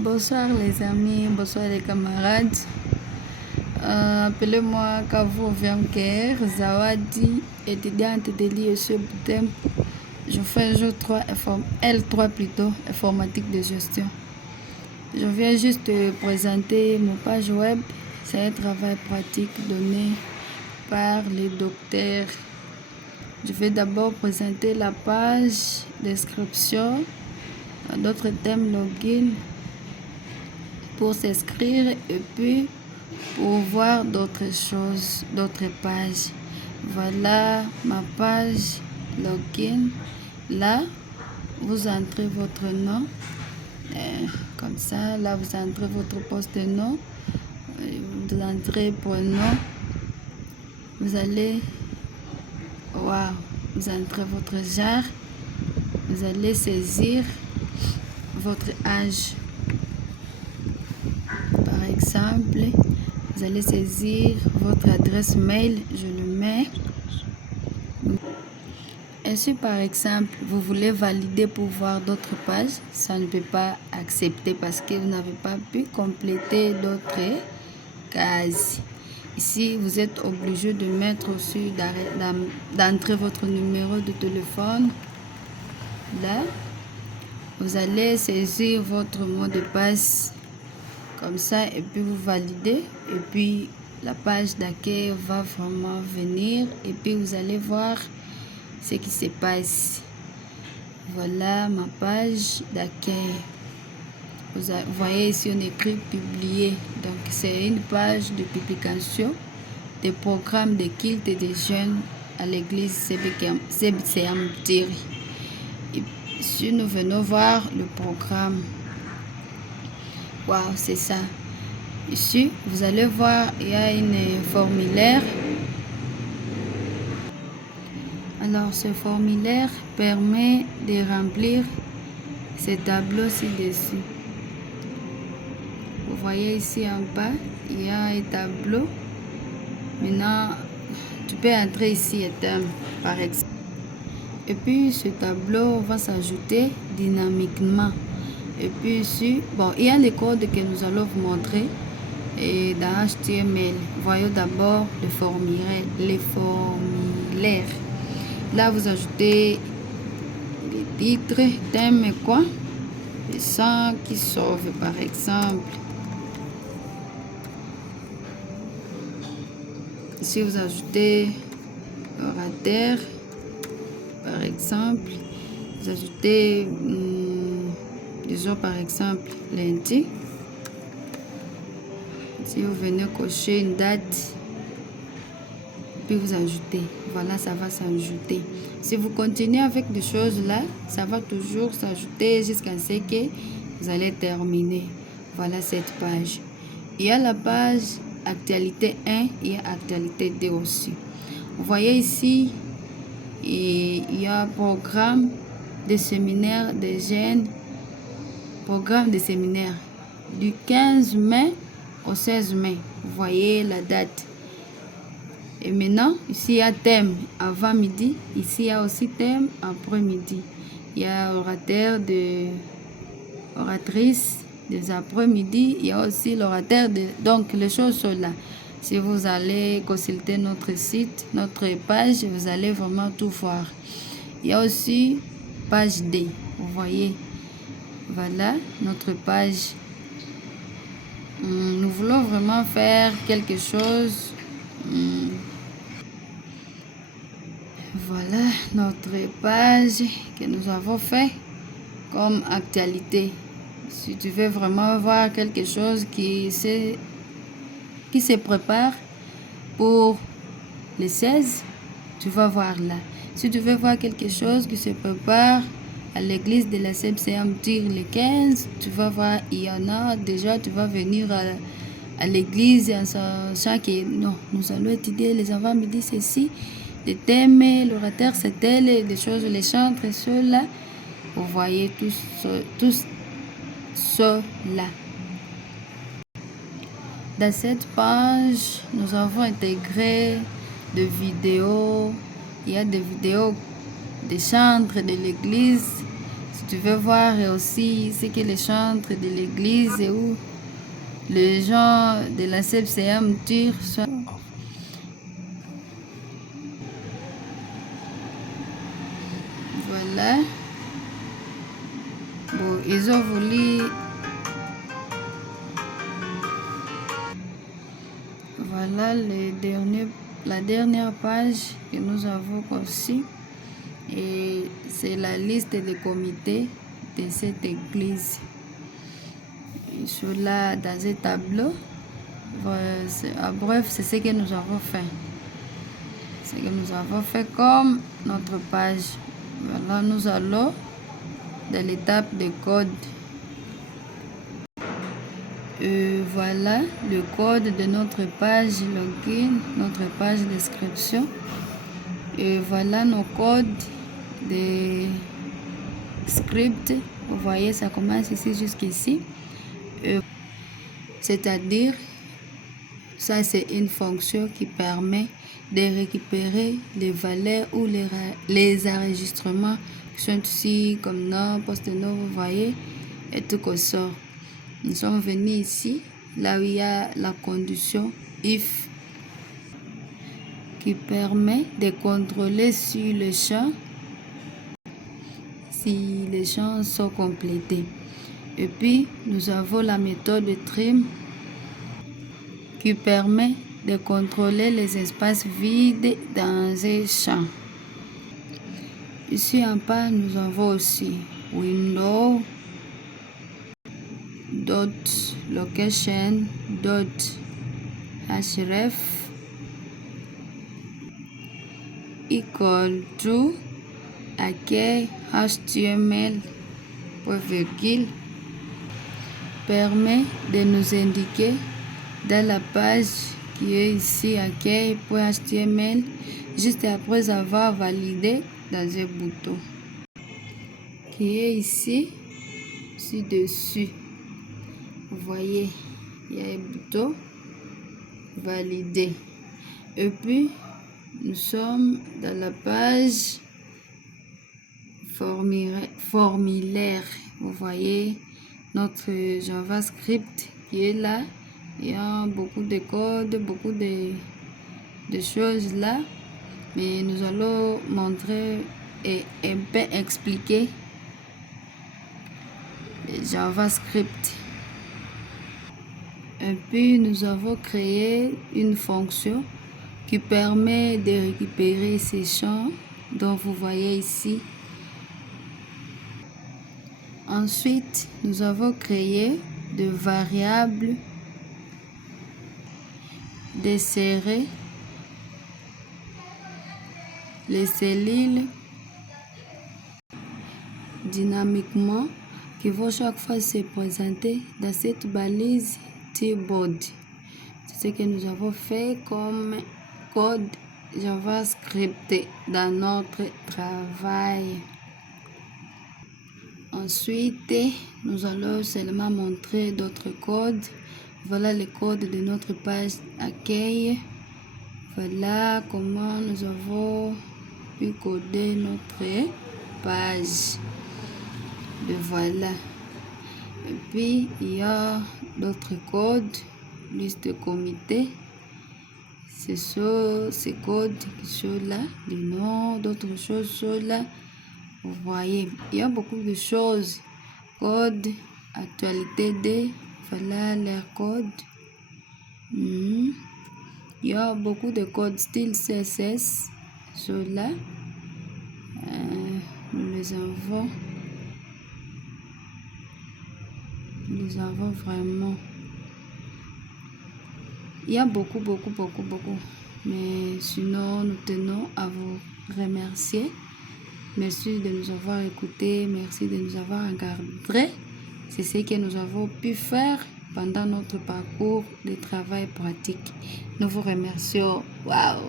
Bonsoir les amis, bonsoir les camarades. Appelez-moi Kavo Vianker, Zawadi, étudiante de l'IEC Boutem. Je fais L3 plutôt, informatique de gestion. Je viens juste te présenter mon page web. C'est un travail pratique donné par les docteurs. Je vais d'abord présenter la page description, d'autres thèmes login pour s'inscrire et puis pour voir d'autres choses, d'autres pages. Voilà ma page login. Là, vous entrez votre nom. Comme ça, là, vous entrez votre poste de nom. Vous entrez prénom. Vous allez... Wow! Vous entrez votre genre. Vous allez saisir votre âge. Par exemple, vous allez saisir votre adresse mail. Je le mets. Ainsi, par exemple, vous voulez valider pour voir d'autres pages, ça ne peut pas accepter parce que vous n'avez pas pu compléter d'autres cases. Ici, vous êtes obligé de mettre aussi, d'entrer votre numéro de téléphone. Là, vous allez saisir votre mot de passe comme ça et puis vous validez. Et puis, la page d'accueil va vraiment venir et puis vous allez voir ce qui se passe. Voilà ma page d'accueil. Vous voyez ici on écrit publier. Donc c'est une page de publication des programmes de culte et des jeunes à l'église CBCM Thierry. Ici nous venons voir le programme. Wow, c'est ça. Ici vous allez voir il y a une formulaire. Alors, ce formulaire permet de remplir ce tableau ci-dessus. Vous voyez ici en bas, il y a un tableau. Maintenant, tu peux entrer ici, par exemple. Et puis, ce tableau va s'ajouter dynamiquement. Et puis ici, bon, il y a les codes que nous allons vous montrer et dans HTML. Voyons d'abord les formulaires. Là, vous ajoutez les titres, thème et quoi? Les sons qui sauvent, par exemple. Ici, vous ajoutez orateur, par exemple. Vous ajoutez, disons, par exemple, lundi. Si vous venez cocher une date, puis vous ajoutez. Voilà, ça va s'ajouter. Si vous continuez avec des choses là, ça va toujours s'ajouter jusqu'à ce que vous allez terminer. Voilà cette page. Il y a la page actualité 1 et actualité 2 aussi. Vous voyez ici, il y a programme de séminaire des jeunes. Programme de séminaire du 15 mai au 16 mai. Vous voyez la date. Et maintenant, ici, il y a thème avant midi. Ici, il y a aussi thème après-midi. Il y a orateur oratrice des après-midi. Il y a aussi l'orateur de... Donc, les choses sont là. Si vous allez consulter notre site, notre page, vous allez vraiment tout voir. Il y a aussi page D. Vous voyez. Voilà notre page. Nous voulons vraiment faire quelque chose. Voilà notre page que nous avons fait comme actualité. Si tu veux vraiment voir quelque chose qui se prépare pour le 16, tu vas voir là. Si tu veux voir quelque chose qui se prépare à l'église de la CBCM le 15, tu vas voir, il y en a déjà, tu vas venir à l'église en sachant que non, nous allons étudier les avant-midi, ceci. Les thèmes, l'orateur, c'est tel, les choses, les chantres, ceux-là. Vous voyez tout cela. Dans cette page, nous avons intégré des vidéos. Il y a des vidéos des chantres de l'église. tu veux voir aussi ce que les chantres de l'église ou les gens de la CFCM tirent. Voilà. Bon, ils ont voulu... Voilà la dernière page que nous avons conçue. Et c'est la liste des comités de cette église. Ils sont là dans un tableau. Bref, c'est ce que nous avons fait. Ce que nous avons fait comme notre page. Voilà, nous allons dans l'étape de code. Voilà le code de notre page login, notre page description. Et voilà nos codes de script. Vous voyez, ça commence ici jusqu'ici. C'est-à-dire, ça c'est une fonction qui permet de récupérer les valeurs ou les enregistrements qui sont ici, comme nom, post-nom, vous voyez, et tout qu'on sort. Nous sommes venus ici, là où il y a la condition if, qui permet de contrôler si les champs sont complétés. Et puis, nous avons la méthode trim qui permet de contrôler les espaces vides dans un champ. Ici en bas, nous avons aussi window, dot location, dot href, equal to accueil html, point virgule, permet de nous indiquer dans la page qui est ici accueil.html juste après avoir validé dans un bouton qui est ici dessus. Vous voyez, il y a un bouton valider. Et puis nous sommes dans la page formulaire. Vous voyez notre JavaScript qui est là. Il y a beaucoup de codes, beaucoup de choses là. Mais nous allons montrer et un peu expliquer JavaScript. Et puis nous avons créé une fonction qui permet de récupérer ces champs dont vous voyez ici. Ensuite, nous avons créé des variables d'insérer les cellules dynamiquement qui vont chaque fois se présenter dans cette balise T-Board. C'est ce que nous avons fait comme code JavaScript dans notre travail. Ensuite, nous allons seulement montrer d'autres codes. Voilà le code de notre page accueil. Voilà comment nous avons pu coder notre page. Et voilà. Et puis, il y a d'autres codes, liste de comités. C'est ces codes qui sont là, les noms, d'autres choses sont là. Vous voyez, il y a beaucoup de choses. Code, actualité de, voilà leur code. Il y a beaucoup de codes style CSS sont là. Nous les avons vraiment. Il y a beaucoup. Mais sinon, nous tenons à vous remercier. Merci de nous avoir écoutés. Merci de nous avoir encadrés. C'est ce que nous avons pu faire pendant notre parcours de travail pratique. Nous vous remercions. Waouh!